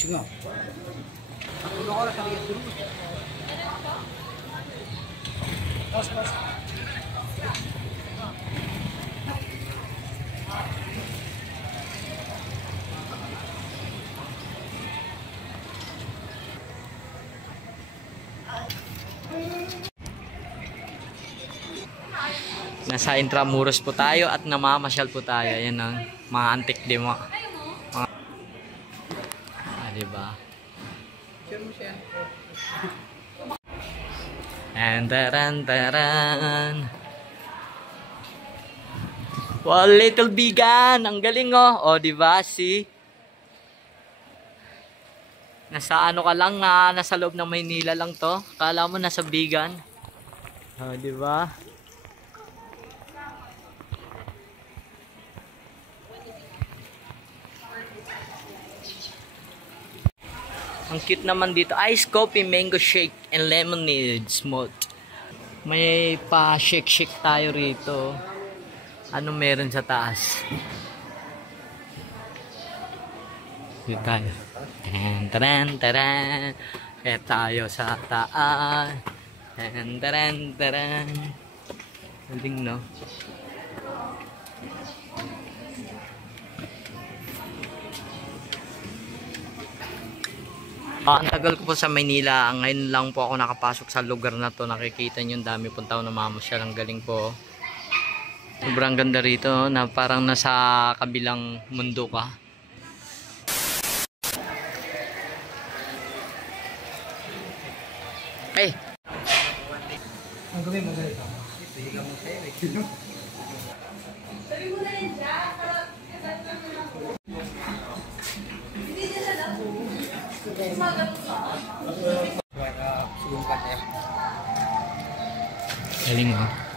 Sige. Nasa Intramuros po tayo at namamasyal po tayo. Ayan ang mga antik demo. Diba? And taran. Wow, Little Bigan. Ang galing oh. O, diba? See? Nasa ano ka lang na nasa loob ng Maynila lang to. Kala mo nasa Bigan. O, diba? Ang cute naman dito. Ice coffee, mango shake, and lemonade smooth. May pa-shake-shake tayo rito. Ano meron sa taas? Dito tayo. Taran. Kaya tayo sa taas. Taran. Galing, no? Ang tagal ko po sa Maynila. Ngayon lang po ako nakapasok sa lugar na to. Nakikita nyo yung dami pong tao na mamasyal. Ang galing po. Sobrang ganda rito. Na parang nasa kabilang mundo ka. Hey! Ang gabi mo ganito. Higa mo sa'yo. Sabi mo na rin siya. Galing, oh.